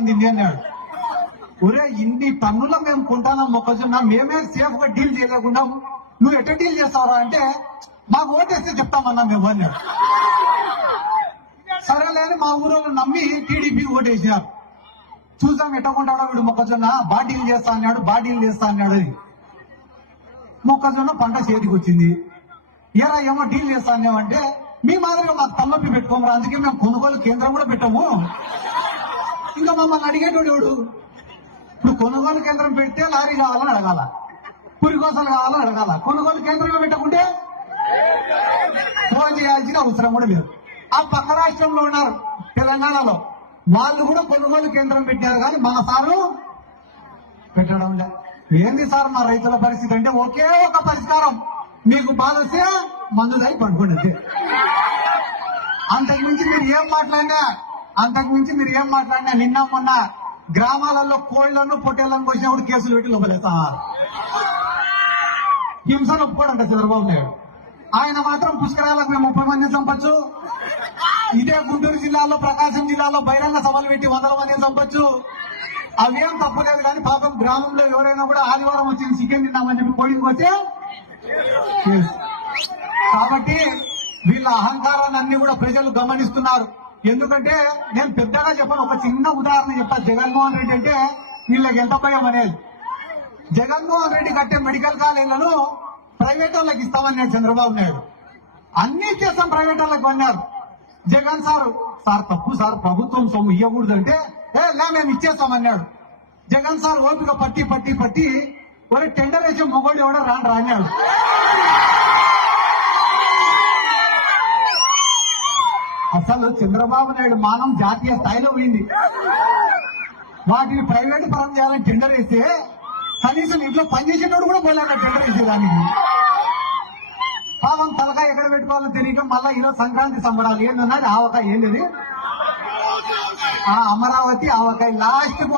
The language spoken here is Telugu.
ఉంది అన్నాడు ఒరే ఇన్ని టన్నుల మేము కొంటాం మొక్కజొన్న? మేమే సేఫ్గా డీల్ చేయలేకుండా నువ్వు ఎట్ట డీల్ చేస్తావా అంటే మాకు ఓటేస్తే చెప్తామన్నా మేము అన్నాడు. సరేలే అని మా ఊరోళ్ళు నమ్మి టీడీపీ ఓటేసినారు. చూసాం ఎట్టకుంటాడో వీడు మొక్కజొన్న. బాడీలు చేస్తా అన్నాడు బాడీలు చేస్తా అన్నాడు అని. మొక్కజొన్న పంట చేతికి వచ్చింది. ఏరా ఏమో డీల్ చేస్తా అన్నామంటే మీ మాదిరిగా మాకు తలనొప్పి పెట్టుకోమరా అందుకే మేము కొనుగోలు కేంద్రం కూడా పెట్టాము. ఇంకా మమ్మల్ని అడిగేటోడు ఎవడు? ఇప్పుడు కొనుగోలు కేంద్రం పెడితే లారీ కావాలని అడగాల. పురికోసలు కావాలని అడగాల. కొనుగోలు కేంద్రంలో పెట్టకుంటే ఫోన్ చేయాల్సిన అవసరం కూడా లేదు. ఆ పక్క రాష్ట్రంలో ఉన్నారు తెలంగాణలో వాళ్ళు కూడా కొనుగోలు కేంద్రం పెట్టారు కానీ మా సారు పెట్టడం లే. ఏంది సార్ మా రైతుల పరిస్థితి అంటే ఒకే ఒక పరిష్కారం. మీకు బాధ వస్తే మందు పడుకోండి అంతే మీరు ఏం మాట్లాడినా అంతకు మించి మీరు ఏం మాట్లాడినా నిన్న మొన్న గ్రామాలలో కోళ్ళను పొట్టేళ్ళను కోసినప్పుడు కేసులు పెట్టి లోపలేస్తా హింసను ఒప్పుకోడంట చంద్రబాబు నాయుడు. ఆయన మాత్రం పుష్కరాలకు మేము ముప్పై మందిని చంపచ్చు. ఇదే గుంటూరు జిల్లాలో ప్రకాశం జిల్లాలో బహిరంగ సభలు పెట్టి వందల మందిని చంపచ్చు. అవేం తప్పలేదు కానీ పాపం గ్రామంలో ఎవరైనా కూడా ఆదివారం వచ్చింది చికెన్ తిన్నామని చెప్పి కోడికి వస్తే కాబట్టి వీళ్ళ అహంకారాన్ని అన్ని కూడా ప్రజలు గమనిస్తున్నారు. ఎందుకంటే నేను పెద్దగా చెప్పను. ఒక చిన్న ఉదాహరణ చెప్పాను జగన్మోహన్ రెడ్డి అంటే వీళ్ళకి ఎంత భయం అనేది? జగన్మోహన్ రెడ్డి కట్టే మెడికల్ కాలేజీలను ప్రైవేట్ వాళ్ళకి ఇస్తామన్నాడు చంద్రబాబు నాయుడు. అన్ని ఇచ్చేస్తాం ప్రైవేట్ వాళ్ళకి అన్నారు. జగన్ సార్ సార్ తప్పు సార్. ప్రభుత్వం సొమ్ము ఇవ్వకూడదు అంటే ఏ లే మేము ఇచ్చేస్తామన్నాడు జగన్ సార్ ఓపిక పట్టి పట్టి పట్టి ఒరే టెండర్ వేసే మొగోడు ఎవడో రాను రాన్నాడు అసలు చంద్రబాబు నాయుడు మానం జాతీయ స్థాయిలో పోయింది. వాటిని ప్రైవేట్ పరం చేయాలని టెండర్ వేస్తే కనీసం ఇంట్లో పనిచేసేటోడు కూడా పోలేదు టెండర్ వేసేదానికి. పాపం తలకాయ ఎక్కడ పెట్టుకోవాలో తెలియక మళ్ళా ఈరోజు సంక్రాంతి సంబరాలు. ఏందన్నా ఆవకాయ. ఏంటది ఆ అమరావతి ఆవకాయ. లాస్ట్